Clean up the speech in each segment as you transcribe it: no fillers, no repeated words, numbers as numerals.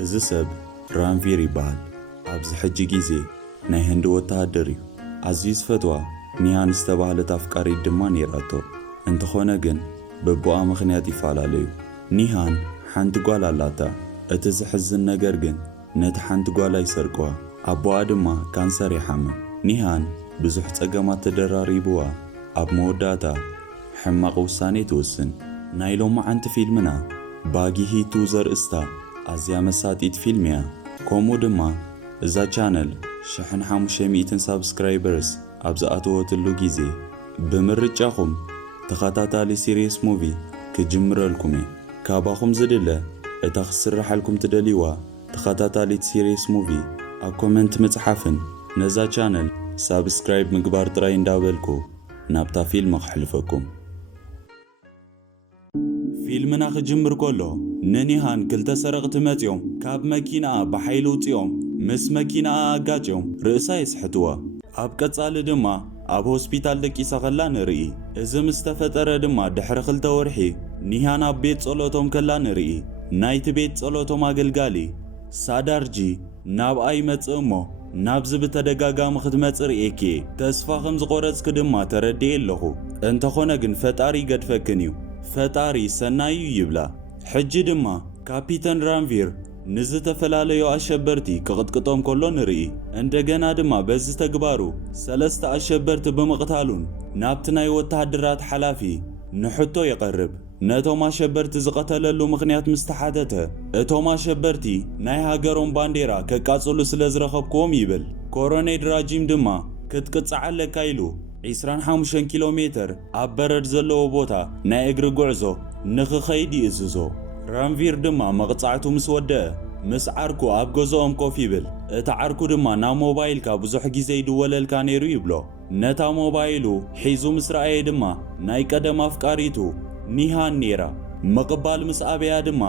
እዚ ሰብ ራንቪር ይበሃል። ኣብዚ ሕጂ ግዜ ናይ ህንዲ ወተሃደር እዩ። ኣዝዩ ዝፈትዋ ኒሃን ዝተባህለት ኣፍቃሪት ድማ ነይራቶ። እንተኾነ ግን በቦኣ ምኽንያት ይፈላለዩ። ኒሃን ሓንቲ ጓል ኣላታ። እቲ ዝሕዝን ነገር ግን ነቲ ሓንቲ ጓል ይሰርቅዋ። ኣቦኣ ድማ ካንሰር ይሓምም። ኒሃን ብዙሕ ፀገማት ተደራሪብዋ ኣብ መወዳእታ ሕማቕ ውሳኔ ትወስን። ናይ ሎማዓንቲ ፊልምና ባጊሂቱ ዘርእስታ ኣዝያ መሳጢት ፊልም እያ። ከምኡ ድማ እዛ ቻነል 1500 ሳብስክራይበርስ ኣብ ዝኣተወትሉ ጊዜ ብምርጫኹም ተኸታታሊ ሲሪየስ ሙቪ ክጅምረልኩም እየ። ካባኹም ዝድለ እታ ክስራሐልኩም ትደልይዋ ተኸታታሊት ሲሪየስ ሙቪ ኣብ ኮመንት ምጽሓፍን ነዛ ቻነል ሳብስክራይብ ምግባር ጥራይ እንዳበልኩ ናብታ ፊልም ክሕልፈኩም። ፊልምና ክጅምር ከሎ ንኒሃን ክልተ ሰረቕቲ መጺኦም ካብ መኪናኣ ብሓይሊ ውፅኦም ምስ መኪናኣ ኣጋጭዮም ርእሳ የስሕትዋ። ኣብ ቀጻሊ ድማ ኣብ ሆስፒታል ደቂሳ ኸላ ንርኢ። እዚ ምስ ተፈጠረ ድማ ድሕሪ 2 ወርሒ ኒሃን ኣብ ቤት ጸሎቶም ከላ ንርኢ። ናይቲ ቤት ጸሎቶም ኣገልጋሊ ሳዳርጂ ናብኣ ይመጽእ እሞ ናብዚ ብተደጋጋሚ ክትመጽእ ርኤኪ ተስፋ ከም ዝቖረጽኪ ድማ ተረድየ ኣለኹ። እንተኾነ ግን ፈጣሪ ገድፈክን እዩ፣ ፈጣሪ ሰናይ እዩ ይብላ። ሕጂ ድማ ካፒተን ራንቪር ንዝተፈላለዩ ኣሸበርቲ ክቕጥቅጦም ከሎ ንርኢ። እንደገና ድማ በዚ ተግባሩ 3 ኣሸበርቲ ብምቕታሉን ናብቲ ናይ ወተሃደራት ሓላፊ ንሕቶ ይቐርብ። ነቶም ኣሸበርቲ ዝቐተለሉ ምኽንያት ምስ ተሓተተ እቶም ኣሸበርቲ ናይ ሃገሮም ባንዴራ ከቃጽሉ ስለ ዝረኸብክዎም ይብል። ኮሎኔል ራጂም ድማ ክትቅጽዓለካ ኢሉ 25 ኪሎ ሜትር ኣብ በረድ ዘለዎ ቦታ ናይ እግሪ ጉዕዞ ንኽኸይድ ይእዝዞ። ራንቪር ድማ መቕጻዕቱ ምስ ወደአ ምስ ዓርኩ ኣብ ገዝኦም ኮፍ ይብል። እቲ ዓርኩ ድማ ናብ ሞባይልካ ብዙሕ ጊዜ ይድወለልካ ነይሩ ይብሎ። ነታ ሞባይሉ ሒዙ ምስ ረኣየ ድማ ናይ ቀደም ኣፍቃሪቱ ኒሃን ነይራ። ምቕባል ምስ ኣበያ ድማ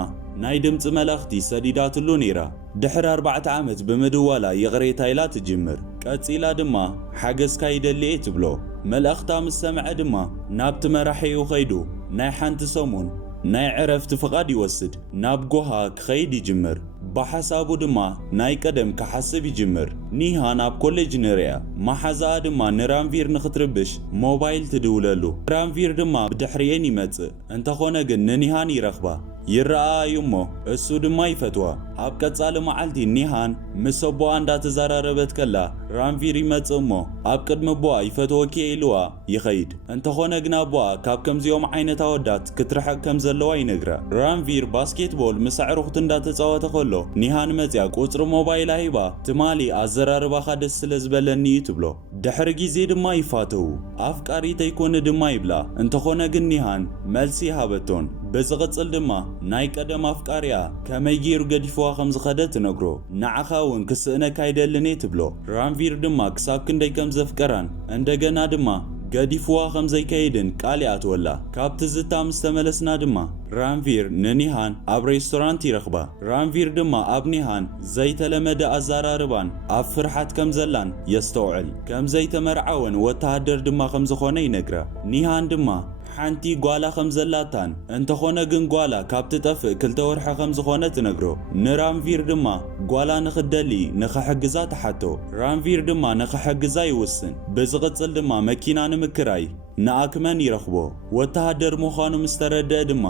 ናይ ድምፂ መልእኽቲ ሰዲዳትሉ ነይራ። ድሕሪ 4 ዓመት ብምድዋላ ይቕሬታ ኢላ ትጅምር። ቀጺላ ድማ ሓገዝካ ይደልየ ትብሎ። መልእኽታ ምስ ሰምዐ ድማ ናብቲ መራሒኡ ኸይዱ ናይ ሓንቲ ሰሙን ናይ ዕረፍቲ ፍቓድ ይወስድ። ናብ ጎሃ ክኸይድ ይጅምር። ብሓሳቡ ድማ ናይ ቀደም ክሓስብ ይጅምር። ኒሃን ኣብ ኮሌጅ ንርያ ማሓዛኣ ድማ ንራንቪር ንኽትርብሽ ሞባይል ትድውለሉ። ራንቪር ድማ ብድሕሪየን ይመጽእ። እንተኾነ ግን ንኒሃን ይረኽባ ይረኣዩ እሞ እሱ ድማ ይፈትዋ። ኣብ ቀጻሊ መዓልቲ ኒሃን ምስ ኣቦኣ እንዳተዘራረበት ከላ ራንቪር ይመጽእ እሞ ኣብ ቅድሚ ኣቦኣ ይፈትወኪ ኢልዋ ይኸይድ። እንተኾነ ግን ኣቦኣ ካብ ከምዚኦም ዓይነት ኣወዳት ክትርሕቕ ከም ዘለዋ ይነግራ። ራንቪር ባስኬትቦል ምስ ኣዕሩኽቲ እንዳተጻወተ ከሎ ኒሃን መጽያ ቁጽሪ ሞባይል ሂባ ትማሊ ኣዘራርባኻ ደስ ስለ ዝበለኒ እዩ ትብሎ። ድሕሪ ጊዜ ድማ ይፋተው። ኣፍቃሪት ኣይኮነ ድማ ይብላ። እንተኾነ ግን ኒሃን መልሲ ይሃበቶን። ብዝቕጽል ድማ ናይ ቀደም ኣፍቃሪያ ከመይ ገይሩ ገዲፍዋ ከም ዝኸደ ትነግሮ። ንዓኻ እውን ክስእነካ ኣይደልን እየ ትብሎ። ራንቪር ድማ ክሳብ ክንደይ ከም ዘፍቀራን እንደገና ድማ ገዲፍዋ ከም ዘይከይድን ቃል ይኣትወላ። ካብቲ ዝታ ምስ ተመለስና ድማ ራንቪር ንኒሃን ኣብ ሬስቶራንት ይረኽባ። ራንቪር ድማ ኣብ ኒሃን ዘይተለመደ ኣዘራርባን ኣብ ፍርሓት ከም ዘላን የስተውዕል። ከም ዘይተመርዓወን ወተሃደር ድማ ከም ዝኾነ ይነግራ። ኒሃን ድማ ሓንቲ ጓላ ከም ዘላታን እንተኾነ ግን ጓላ ካብ ትጠፍእ 2 ወርሒ ከም ዝኾነ ትነግሮ። ንራንቪር ድማ ጓላ ንኽደሊ ንኽሕግዛ ተሓቶ። ራንቪር ድማ ንኽሕግዛ ይውስን። ብዝቕጽል ድማ መኪና ንምክራይ ንኣክመን ይረኽቦ። ወተሃደር ምዃኑ ምስ ተረድአ ድማ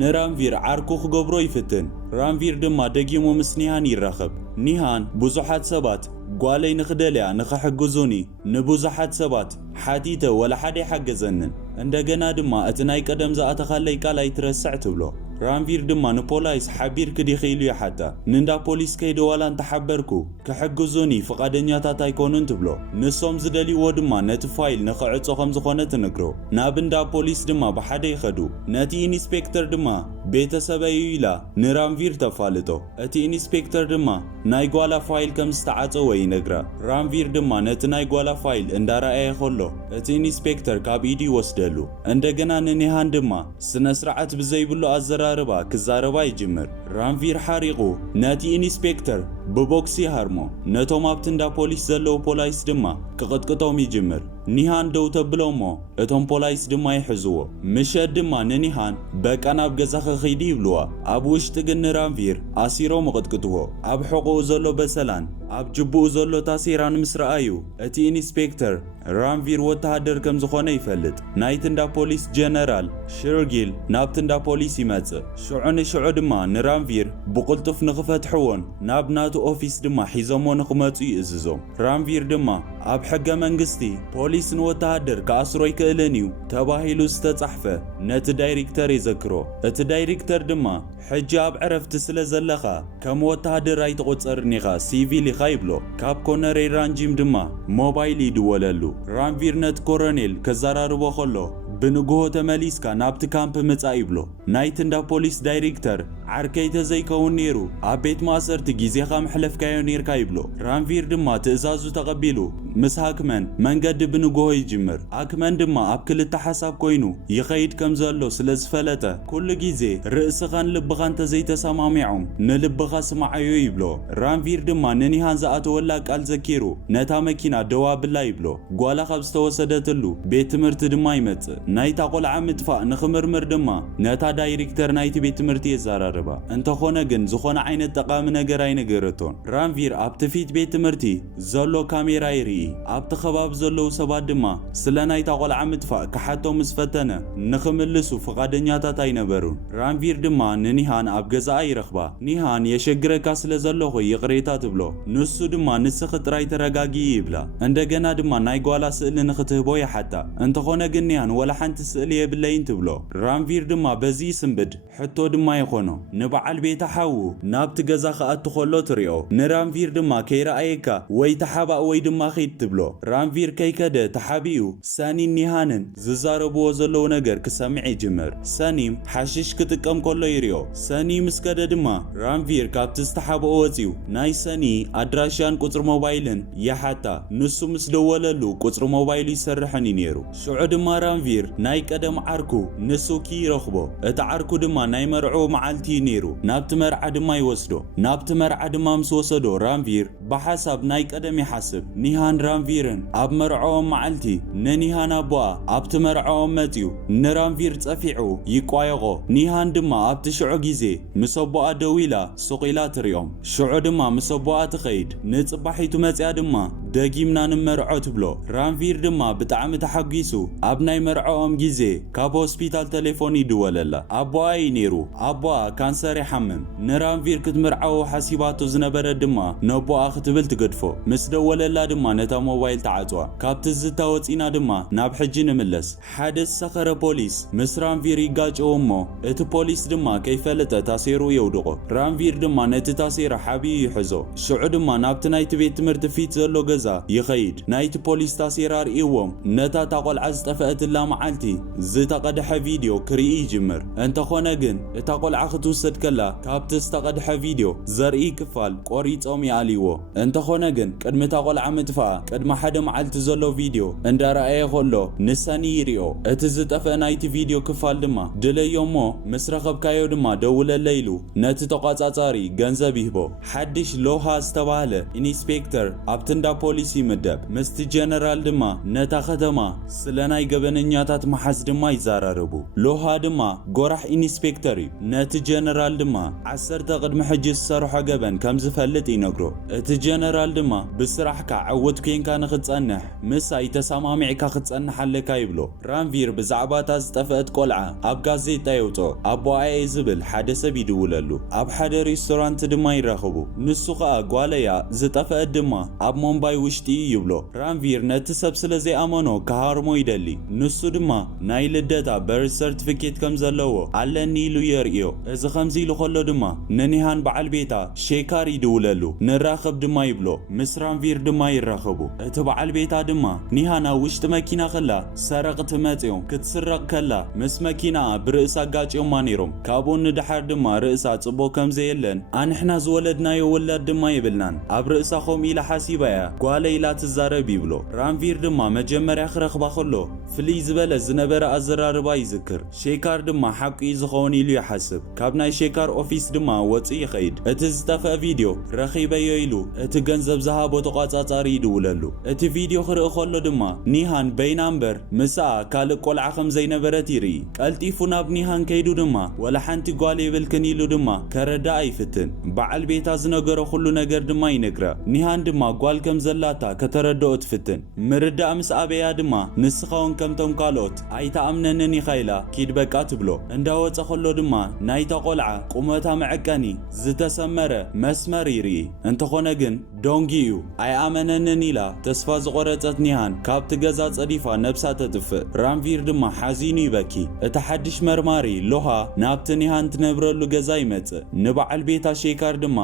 ንራንቪር ዓርኩ ክገብሮ ይፍትን። ራንቪር ድማ ደጊሙ ምስ ኒሃን ይራኸብ። ኒሃን ብዙሓት ሰባት ጓለይ ንኽደልያ ንኽሕግዙኒ ንብዙሓት ሰባት ሓቲተ ወላ ሓደ ይሓገዘንን። እንደገና ድማ እቲ ናይ ቀደም ዝኣተኻለይ ቃል ኣይትረስዕ ትብሎ። ራንቪር ድማ ንፖላይስ ሓቢር ክዲኺ ኢሉ ይሓታ። ንንዳ ፖሊስ ከይደ ዋላ እንተሓበርኩ ክሕግዙኒ ፍቓደኛታት ኣይኮኑን ትብሎ። ንሶም ዝደልይዎ ድማ ነቲ ፋይል ንኽዕጾ ከም ዝኾነ ትነግሮ። ናብ እንዳ ፖሊስ ድማ ብሓደ ይኸዱ። ነቲ ኢንስፔክተር ድማ ቤተሰበይ ኢላ ንራንቪር ተፋልጦ። እቲ ኢንስፔክተር ድማ ናይ ጓላ ፋይል ከም ዝተዓጸወ ይነግራ። ራንቪር ድማ ነቲ ናይ ጓላ ፋይል እንዳረኣየ ከሎ እቲ ኢንስፔክተር ካብ ኢዱ ይወስደሉ። እንደገና ንኒሃን ድማ ስነ ስርዓት ብዘይብሉ ኣዘራርባ ክዛረባ ይጅምር። ራንቪር ሓሪቑ ነቲ ኢንስፔክተር ብቦክሲ ሃርሞ ነቶም ኣብቲ እንዳ ፖሊስ ዘለዉ ፖላይስ ድማ ክቕጥቅጦም ይጅምር። ኒሃን ደው ተብሎሞ እቶም ፖላይስ ድማ ይሕዝዎ። ምሸት ድማ ንኒሃን በቃ ናብ ገዛኸ ኸይዲ ይብልዋ። ኣብ ውሽጢ ግን ራንቪር ኣሲሮም ይቕጥቅጥዎ። ኣብ ሕቑኡ ዘሎ በሰላን ኣብ ጅቡኡ ዘሎ ታሴራን ምስ ረኣዩ እቲ ኢንስፔክተር ራንቪር ወተሃደር ከም ዝኾነ ይፈልጥ። ናይቲ እንዳ ፖሊስ ጀነራል ሽርጊል ናብቲ እንዳ ፖሊስ ይመጽእ። ሽዑ ንሽዑ ድማ ንራንቪር ብቕልጡፍ ንኽፈትሕዎን ናብ ናቱ ኦፊስ ድማ ሒዞሞ ንኽመጹ ይእዝዞም። ራንቪር ድማ ኣብ ሕገ መንግስቲ ፖሊስ ንወተሃደር ከኣስሮ ይክእልን እዩ ተባሂሉ ዝተጻሕፈ ነቲ ዳይሬክተር ይዘክሮ። እቲ ዳይሬክተር ድማ ሕጂ ኣብ ዕረፍቲ ስለ ዘለኻ ከም ወተሃደር ኣይትቝጸርን ኢኻ ሲቪል ኢኻ ይብሎ። ካብ ኮነሬል ራንጂም ድማ ሞባይል ይድወለሉ። ራንቪር ነቲ ኮሎኔል ከዘራርቦ ኸሎ ብንግሆ ተመሊስካ ናብቲ ካምፕ ምጻእ ይብሎ። ናይቲ እንዳ ፖሊስ ዳይሬክተር ዓርከይ ተዘይከውን ነይሩ ኣብ ቤት ማእሰርቲ ጊዜኻ ምሕለፍካዮ ነርካ ይብሎ። ራንቪር ድማ ትእዛዙ ተቐቢሉ ምስ ሃክመን መንገዲ ብንግሆ ይጅምር። ሃክመን ድማ ኣብ ክልተ ሓሳብ ኮይኑ ይኸይድ ከም ዘሎ ስለ ዝፈለጠ ኩሉ ጊዜ ርእስኻን ልብኻን ተዘይተሰማሚዖም ንልብኻ ስማዓዮ ይብሎ። ራንቪር ድማ ንኒሃን ዝኣተወላ ቃል ዘኪሩ ነታ መኪና ደው ኣብላ ይብሎ። ጓላ ካብ ዝተወሰደትሉ ቤት ትምህርቲ ድማ ይመጽእ። ናይታ ቆልዓ ምጥፋእ ንኽምርምር ድማ ነታ ዳይሬክተር ናይቲ ቤት ትምህርቲ የዘራርባ። እንተኾነ ግን ዝኾነ ዓይነት ጠቃሚ ነገር ኣይነገረቶን። ራንቪር ኣብቲ ፊት ቤት ትምህርቲ ዘሎ ካሜራ ይርኢ። ኣብቲ ከባቢ ዘለዉ ሰባት ድማ ስለ ናይታ ቆልዓ ምጥፋእ ክሓቶ ምስ ፈተነ ንኽምልሱ ፈቓደኛታት ኣይነበሩን። ራንቪር ድማ ንኒሃን ኣብ ገዛኣ ይረኽባ። ኒሃን የሸግረካ ስለ ዘለኹ ይቕሬታ ትብሎ። ንሱ ድማ ንስኺ ጥራይ ተረጋጊ ይብላ። እንደገና ድማ ናይ ጓላ ስእሊ ንኽትህቦ ይሓታ። እንተኾነ ግን ኒሃን ወላ ሓንቲ ስእሊ የብለይን ትብሎ። ራንቪር ድማ በዚ ስንብድ ሕቶ ድማ ይኾኖ ንበዓል ቤታ ሓዉ ናብቲ ገዛ ክኣቱ ኸሎ ትሪኦ። ንራንቪር ድማ ከይረኣየካ ወይ ተሓባእ ወይ ድማ ኺድ ትብሎ። ራንቪር ከይከደ ተሓቢኡ ሰኒን ኒሃንን ዝዛረብዎ ዘለዉ ነገር ክሰምዕ ይጅምር። ሰኒም ሓሽሽ ክጥቀም ከሎ ይሪኦ። ሰኒ ምስ ከደ ድማ ራንቪር ካብቲ ዝተሓብኦ ወፂኡ ናይ ሰኒ ኣድራሻን ቁፅሪ ሞባይልን የሓታ። ንሱ ምስ ደወለሉ ቁፅሪ ሞባይሉ ይሰርሕን እዩ ነይሩ። ሽዑ ድማ ራንቪር ናይ ቀደም ዓርኩ ንሱኪ ይረኽቦ። እቲ ዓርኩ ድማ ናይ መርዑ መዓልቲ ነይሩ። ናብቲ መርዓ ድማ ይወስዶ። ናብቲ መርዓ ድማ ምስ ወሰዶ ራንቪር ብሓሳብ ናይ ቀደም ይሓስብ። ኒሃን ራንቪርን ኣብ መርዖኦም መዓልቲ ንኒሃን ኣቦኣ ኣብቲ መርዖኦም መጺኡ ንራንቪር ጸፊዑ ይቋየቖ። ኒሃን ድማ ኣብቲ ሽዑ ጊዜ ምስ ኣቦኣ ደው ኢላ ሱቕ ኢላ ትሪኦም። ሽዑ ድማ ምስ ኣቦኣ ትኸይድ። ንጽባሒቱ መጺኣ ድማ ደጊምና ንመርዖ ትብሎ። ራንቪር ድማ ብጣዕሚ ተሓጊሱ ኣብ ናይ መርዖኦም ጊዜ ካብ ሆስፒታል ቴሌፎን ይድወለላ። ኣቦኣ እዩ ነይሩ። ኣቦኣ ካንሰር ይሓምም። ንራንቪር ክትምርዓዎ ሓሲባቶ ዝነበረ ድማ ነቦኣ ክትብል ትገድፎ። ምስ ደወለላ ድማ ነታ ሞባይል ተዓጽዋ። ካብቲ ዝታ ወፂና ድማ ናብ ሕጂ ንምለስ። ሓደ ዝሰኸረ ፖሊስ ምስ ራንቪር ይጋጨዎ እሞ እቲ ፖሊስ ድማ ከይፈለጠ ታሴሩ የውድቆ። ራንቪር ድማ ነቲ ታሴራ ሓቢዩ ይሕዞ። ሽዑ ድማ ናብቲ ናይቲ ቤት ትምህርቲ ፊት ዘሎ ገዛ ይኸይድ። ናይቲ ፖሊስ ታሴራ ርእይዎም ነታ ታቆልዓ ዝጠፍአትላ መዓልቲ ዝተቐድሐ ቪድዮ ክርኢ ይጅምር። እንተኾነ ግን እታ ቆልዓ ክትውሰድ ከላ ካብቲ ዝተቐድሐ ቪድዮ ዘርኢ ክፋል ቆሪጾም ይኣልይዎ። እንተኾነ ግን ቅድሚ እታ ቆልዓ ምጥፋእ ቅድሚ ሓደ መዓልቲ ዘሎ ቪድዮ እንዳረኣየ ኸሎ ንሰኒ ይሪኦ። እቲ ዝጠፍአ ናይቲ ቪድዮ ክፋል ድማ ድለዮሞ ምስ ረኸብካዮ ድማ ደውለለ ኢሉ ነቲ ተቆጻጻሪ ገንዘብ ይህቦ። ሓድሽ ሎሃ ዝተባህለ ኢንስፔክተር ኣብቲ እንዳ ፖሊስ ይምደብ። ምስቲ ጀነራል ድማ ነታ ከተማ ስለ ናይ ገበነኛታት መሓዝ ድማ ይዘራረቡ። ሎሃ ድማ ጎራሕ ኢንስፔክተር እዩ። ነቲ ጀነራል ድማ 10 ቅድሚ ሕጂ ዝሰርሖ ገበን ከም ዝፈልጥ ይነግሮ። እቲ ጀነራል ድማ ብስራሕካ ዓወት ኮንካ ንኽትጸንሕ ምሳይ ተሰማሚዕካ ክትጸንሕ ኣለካ ይብሎ። ራንቪር ብዛዕባ እታ ዝጠፍአት ቆልዓ ኣብ ጋዜጣ የውጦ። ኣቦኣ እየ ዝብል ሓደ ሰብ ይድውለሉ። ኣብ ሓደ ሬስቶራንት ድማ ይራኸቡ። ንሱ ኸኣ ጓለያ ዝጠፍአት ድማ ኣብ ሞምባይ ውሽጢ ይብሎ። ራንቪር ነቲ ሰብ ስለ ዘይኣመኖ ክሃርሞ ይደሊ። ንሱ ድማ ናይ ልደታ በርዝ ሰርቲፊኬት ከም ዘለዎ ኣለኒ ኢሉ የርእዮ። እዚ ከምዚ ኢሉ ኸሎ ድማ ንኒሃን በዓል ቤታ ሼካር ይድውለሉ። ንራኸብ ድማ ይብሎ። ምስ ራንቪር ድማ ይራኸቡ። እቲ በዓል ቤታ ድማ ኒሃን ኣብ ውሽጢ መኪና ኸላ ሰረቕቲ መጺኦም ክትስረቕ ከላ ምስ መኪናኣ ብርእሳ ጋጭዮማ ነይሮም። ካብኡ ንድሓር ድማ ርእሳ ጽቡቕ ከምዘየለን ኣንሕና ዝወለድናዮ ወላድ ድማ ይብልናን ኣብ ርእሳ ኸም ኢላ ሓሲባ እያ ጓለይላ ትዛረብ ይብሎ ራንቪር ድማ መጀመርያ ክረኽባ ከሎ ፍልይ ዝበለ ዝነበረ ኣዘራርባ ይዝክር ሼካር ድማ ሓቂ ዝኸውን ኢሉ ይሓስብ ካብ ናይ ሼካር ኦፊስ ድማ ወፅእ ይኸይድ እቲ ዝጠፍአ ቪድዮ ረኺበዮ ኢሉ እቲ ገንዘብ ዝሃቦ ተቋጻጻሪ ይድውለሉ እቲ ቪድዮ ክርኢ ከሎ ድማ ኒሃን በይናምበር ምስኣ ካልእ ቆልዓ ከም ዘይነበረት ይርኢ ቀልጢፉ ናብ ኒሃን ከይዱ ድማ ወላ ሓንቲ ጓል የብልክን ኢሉ ድማ ከረዳ ኣይፍትን በዓል ቤታ ዝነገሮ ኩሉ ነገር ድማ ይነግራ ኒሃን ድማ ጓል ከም ዘላታ ከተረድኦ ትፍትን ምርዳእ ምስ ኣበያ ድማ ንስኻውን ከምቶም ካልኦት ኣይተኣምነንን ኢኻ ኢላ ኪድ በቃ ትብሎ እንዳወፀ ከሎ ድማ ናይታ ቆልዓ ቁመታ መዐቀኒ ዝተሰመረ መስመር ይርኢ እንተኾነ ግን ዶንጊ እዩ ኣይኣመነንን ኢላ ተስፋ ዝቆረፀት ኒሃን ካብቲ ገዛ ጸዲፋ ነብሳ ተጥፍእ ራንቪር ድማ ሓዚኑ ይበኪ እቲ ሓድሽ መርማሪ ሎሃ ናብቲ ኒሃን ትነብረሉ ገዛ ይመጽእ ንበዓል ቤታ ሼካር ድማ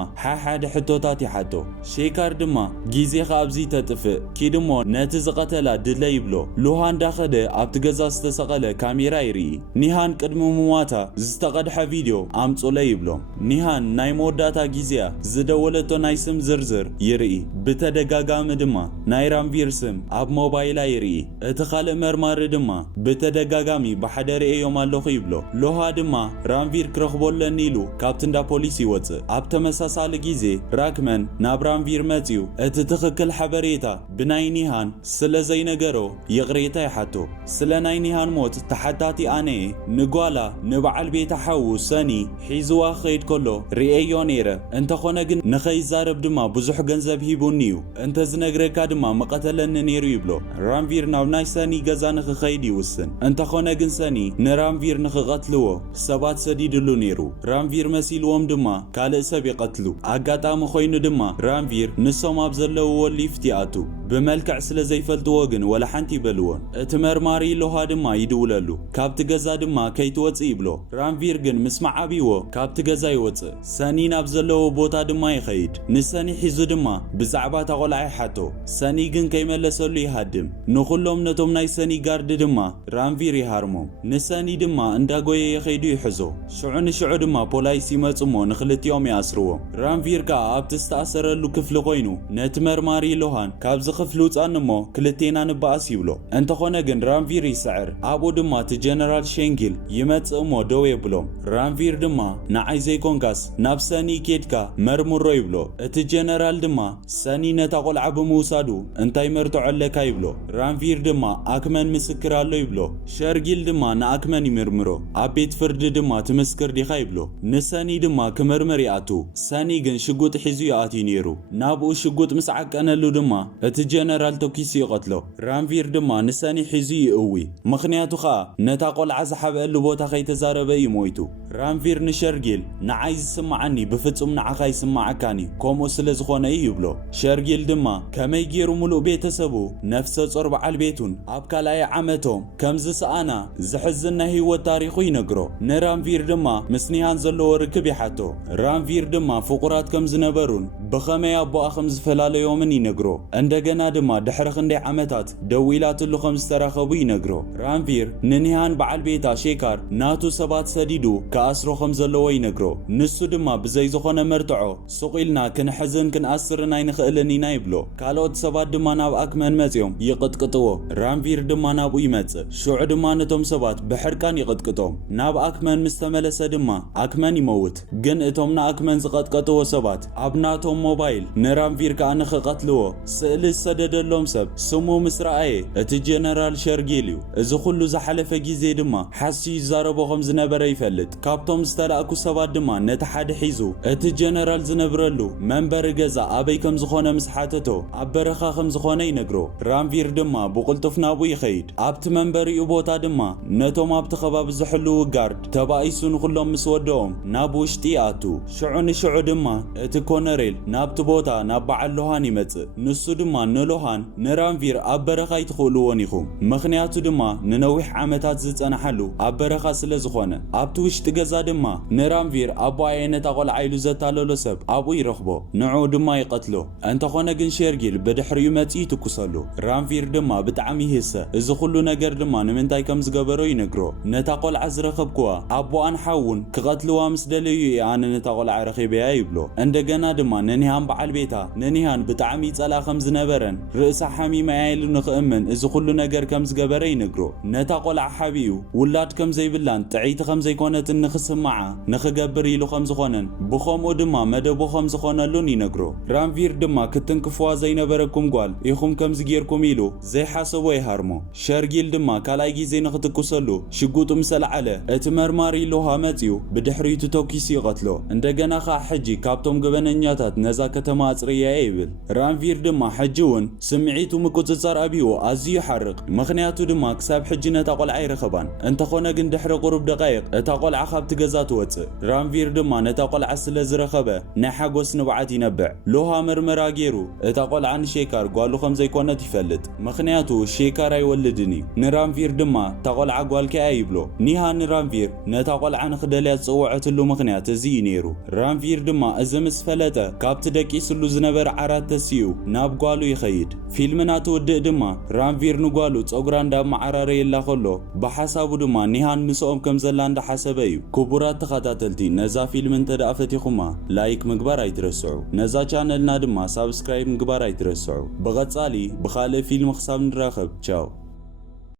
ሓደ ሕቶታት ይሓቶ ሼካር ድማ ጊዜኻ ኣብዚ ተጥፍእ ኪድሞ ነቲ ዝቐተላ ድለ ይብሎ ሎሃ እንዳኸደ ኣብቲ ገዛ ዝተሰቐለ ካሜራ ይርኢ ኒሃን ቅድሚ ምሟታ ዝተቐድሐ ቪድዮ ኣምጹለ ይብሎም ኒሃን ናይ መወዳእታ ጊዜያ ዝደወለቶ ናይ ስም ዝርዝር ይርኢ ብተደጋጋሚ ድማ ናይ ራንቪር ስም ኣብ ሞባይላ ይርኢ እቲ ካልእ መርማሪ ድማ ብተደጋጋሚ ብሓደ ርእዮም ኣለኹ ይብሎ ሎሃ ድማ ራንቪር ክረኽቦለኒ ኢሉ ካብቲ እንዳ ፖሊስ ይወፅእ ኣብ ተመሳሳሊ ጊዜ ራክመን ናብ ራንቪር መጺኡ እቲ ትኽክል ሓበሬታ ብናይ ኒሃን ስለ ዘይነገሮ ይቕሬታ ይሓቶ ስለ ናይ ኒሃን ሞት ተሓታቲ ኣነ ንጓላ ንበዓል ቤታ ሓዉ ሰኒ ሒዝዋ ኸይድ ከሎ ርእዮ ነይረ እንተኾነ ግን ንኸይዛረብ ድማ ብዙሕ ገንዘብ ሂቡኒ እዩ እንተ ዝነግረካ ድማ መቐተለኒ ነይሩ ይብሎ ራንቪር ናብ ናይ ሰኒ ገዛ ንኽኸይድ ይውስን እንተኾነ ግን ሰኒ ንራንቪር ንኽቐትልዎ ሰባት ሰዲድሉ ነይሩ ራንቪር መሲልዎም ድማ ካልእ ሰብ ይቐትሉ ኣጋጣሚ ኮይኑ ድማ ራንቪር ንሶም ኣብ ዘለውዎ ሊፍት ይኣቱ ብመልክዕ ስለ ዘይፈልጥዎ ግን ወላ ሓንቲ ይበልዎን እቲ መርማሪ ሎሃ ድማ ይድውለሉ ካብቲ ገዛ ድማ ከይትወፅእ ይብሎ ራንቪር ግን ምስ መዓቢዎ ካብቲ ገዛ ይወፅእ ሰኒ ናብ ዘለዎ ቦታ ድማ ይኸይድ ንሰኒ ሒዙ ድማ ብዛዕባ ታቆልዓ ይሓቶ ሰኒ ግን ከይመለሰሉ ይሃድም ንኹሎም ነቶም ናይ ሰኒ ጋርዲ ድማ ራንቪር ይሃርሞም ንሰኒ ድማ እንዳጎየ የኸይዱ ይሕዞ ሽዑ ንሽዑ ድማ ፖላይስ ይመጽሞ ንኽልቲኦም ይኣስርዎም ራንቪር ከዓ ኣብቲ ዝተኣሰረሉ ክፍሊ ኮይኑ ነቲ መርማሪ ሎሃን ካብዚ ክፍሊ ውፃን እሞ ክልቴና ንበኣስ ይብሎ እንተኾነ ግን ራንቪር ይስዕር ኣብኡ ድማ እቲ ጀነራል ሼንጊል ይመጽእ እሞ ደው የብሎም ራንቪር ድማ ንዓይ ዘይኮንካስ ናብ ሰኒ ኬድካ መርምሮ ይብሎ እቲ ጀነራል ድማ ሰኒ ነታ ቆልዓ ብምውሳዱ እንታይ መርትዖለካ ይብሎ ራንቪር ድማ ኣክመን ምስክር ኣሎ ይብሎ ሸርጊል ድማ ንኣክመን ይምርምሮ ኣብ ቤት ፍርዲ ድማ ትምስክር ዲኻ ይብሎ ንሰኒ ድማ ክምርምር ይኣቱ ሰኒ ግን ሽጉጥ ሒዙ ይኣትዩ ነይሩ ናብኡ ሽጉጥ ምስ ዓቀነሉ ድማ እቲ ጀነራል ተኪሱ ይቐትሎ ራንቪር ድማ ንሰኒ ሒዙ ይእዊ ምኽንያቱ ኸኣ ነታ ቆልዓ ዝሓብአሉ ቦታ ከይተዛረበ እዩ ሞይቱ ራንቪር ንሸርጊል ንዓይ ዝስማዓኒ ብፍጹም ንዓኻ ይስማዓካኒ ከምኡ ስለ ዝኾነ እዩ ይብሎ ሸርጊል ድማ ከመይ ገይሩ ሙሉእ ቤተሰቡ ነፍሰ ጾር በዓል ቤቱን ኣብ ካልኣይ ዓመቶም ከም ዝሰኣና ዝሕዝን ናይ ህይወት ታሪኹ ይነግሮ ንራንቪር ድማ ምስ ኒሃን ዘለዎ ርክብ ይሓቶ ራንቪር ድማ ፍቁራት ከም ዝነበሩን ብኸመይ ኣቦኣ ከም ዝፈላለዮምን ይነግሮ እንደገና ድማ ድሕሪ ክንደይ ዓመታት ደው ኢላትሉ ከም ዝተራኸቡ ይነግሮ ራንቪር ንኒሃን በዓል ቤታ ሼካር ናቱ ሰባት ሰዲዱ ከኣስሮ ከም ዘለዎ ይነግሮ ንሱ ድማ ብዘይ ዝኾነ መርትዖ ስቑኢልና ክንሕዝን ክንኣስርን ኣይንኽእልን ኢና ይብሎ ካልኦት ሰባት ድማ ናብ ኣክመን መጺኦም ይቕጥቅጥዎ ራንቪር ድማ ናብኡ ይመጽእ ሽዑ ድማ ነቶም ሰባት ብሕርቃን ይቕጥቅጦም ናብ ኣክመን ምስ ተመለሰ ድማ ኣክመን ይመውት ግን እቶም ንኣክመን ዝቐጥቀጥዎ ሰባት ኣብ ናቶም ሞባይል ንራንቪር ከዓ ንኽቐትልዎ ስእሊ ዝሰደደሎም ሰብ ስሙ ምስ ረኣየ እቲ ጀነራል ሸርጊል እዩ እዚ ኩሉ ዝሓለፈ ጊዜ ድማ ሓስዩ ይዛረቦ ከም ዝነበረ ይፈልጥ ካብቶም ዝተላእኩ ሰባት ድማ ነቲ ሓደ ሒዙ እቲ ጀነራል ዝነብረሉ መንበሪ ገዛ ኣበይ ከም ዝኾነ ምስ ሓተቶ ኣብ በረኻ ከም ዝኾነ ይነግሮ ራንቪር ድማ ብቕልጡፍ ናብኡ ይኸይድ ኣብቲ መንበሪኡ ቦታ ድማ ነቶም ኣብቲ ከባቢ ዝሕልው ጋርድ ተባኢሱ ንኹሎም ምስ ወደኦም ናብ ውሽጢ ይኣቱ ሽዑ ንሽዑ ድማ እቲ ኮነሬል ናብቲ ቦታ ናብ በዓል ሎሃን ይመጽእ ንሱ ድማ ንሎሃን ንራንቪር ኣብ በረኻ ይትኽእልዎን ኢኹም ምኽንያቱ ድማ ንነዊሕ ዓመታት ዝጸናሓሉ ኣብ በረኻ ስለ ዝኾነ ኣብቲ ውሽጢ ገዛ ድማ ንራንቪር ኣቦ ዓይነት ቆልዓ ኢሉ ዘታለሎ ሰብ ኣብኡ ይረኽቦ ንዑ ድማ ይቀትሎ እንተኾነ ግን ሸርጊል በድሕሪኡ መጽኡ ይትኩሰሉ ራንቪር ድማ ብጣዕሚ ይህሰ እዚ ኩሉ ነገር ድማ ንምንታይ ከም ዝገበሮ ይነግሮ ነታ ቆልዓ ዝረኸብክዋ ኣቦኣን ሓውን ክቀትልዋ ምስ ደለዩ ኣነ ነታ ቆልዓ ረኺበያ ይብሎ እንደገና ድማ ነኒሃን በዓል ቤታ ነኒሃን ብጣዕሚ ጸላ ከም ዝነበረን ርእሳ ሓሚማ ኢሉ ንኽእምን እዚ ኩሉ ነገር ከም ዝገበረ ይነግሮ ነታ ቆልዓ ሓቢኡ ውላድ ከም ዘይብላን ጥዒቲ ከም ዘይኮነትን ንኽስማዓ ንኽገብር ኢሉ ከም ዝኾነን ብኸምኡ ድማ መደቦ ከም ዝኾነሉን ይነግሮ ራንቪር ድማ ክትንክፍዋ ዘይነበረኩም ጓል ኢኹም ከምዚ ጌርኩም ኢሉ ዘይሓሰቦ ይሃርሞ ሸርጊል ድማ ካልኣይ ግዜ ንኽትኩሰሉ ሽጉጡ ምሰልዓለ እቲ መርማሪ ኢሉሃ መጽኡ ብድሕሪቱ ተኪሱ ይቐትሎ እንደገና ኸ ሕጂ ካብቶም ገበነኛታት ነዛ ከተማ ኣጽርያ ይብል ራንቪር ድማ ሕጂ እውን ስምዒቱ ምቁፅጻር ኣብዩ ኣዝዩ ይሓርቕ ምኽንያቱ ድማ ክሳብ ሕጂ ነታ ቆልዓ ይረኸባን እንተኾነ ግን ድሕሪ ቁሩብ ደቃይቕ እታ ቆልዓ ካብቲ ገዛ ትወፅእ ራንቪር ድማ ነታ ቆልዓ ስለ ዝረኸበ ናይ ሓጎስ ንብዓት ይነብዕ ሎሃ ምርመራ ገይሩ እታ ቆልዓ ንሼካር ጓሉ ከም ዘይኮነት ይፈልጥ ምኽንያቱ ሼካር ኣይወልድን እዩ ንራንቪር ድማ እታ ቆልዓ ጓልከያ ይብሎ ኒሃ ንራንቪር ነታ ቆልዓ ንኽደልያ ዝፅውዐትሉ ምኽንያት እዚ እዩ ነይሩ ራንቪር ድማ እዚ ምስ ፈለጠ ካብቲ ደቂስሉ ዝነበረ ዓራት ተስዩ ናብ ጓሉ ይኸይድ ፊልምና ትውድእ ድማ ራንቪር ንጓሉ ፀጉራ እንዳማዓራረየላ ከሎ ብሓሳቡ ድማ ኒሃን ምስኦም ከም ዘላ እንዳሓሰበ እዩ ክቡራት ተኸታተልቲ ነዛ ፊልም እንተደኣ ፈቲኹማ ላይክ ምግባር ኣይትረስዑ ነዛ ቻነልና ድማ ሳብስክራይብ ምግባር ኣይትረስዑ ብቐጻሊ ብኻልእ ፊልም ክሳብ ንራኸብ ቻው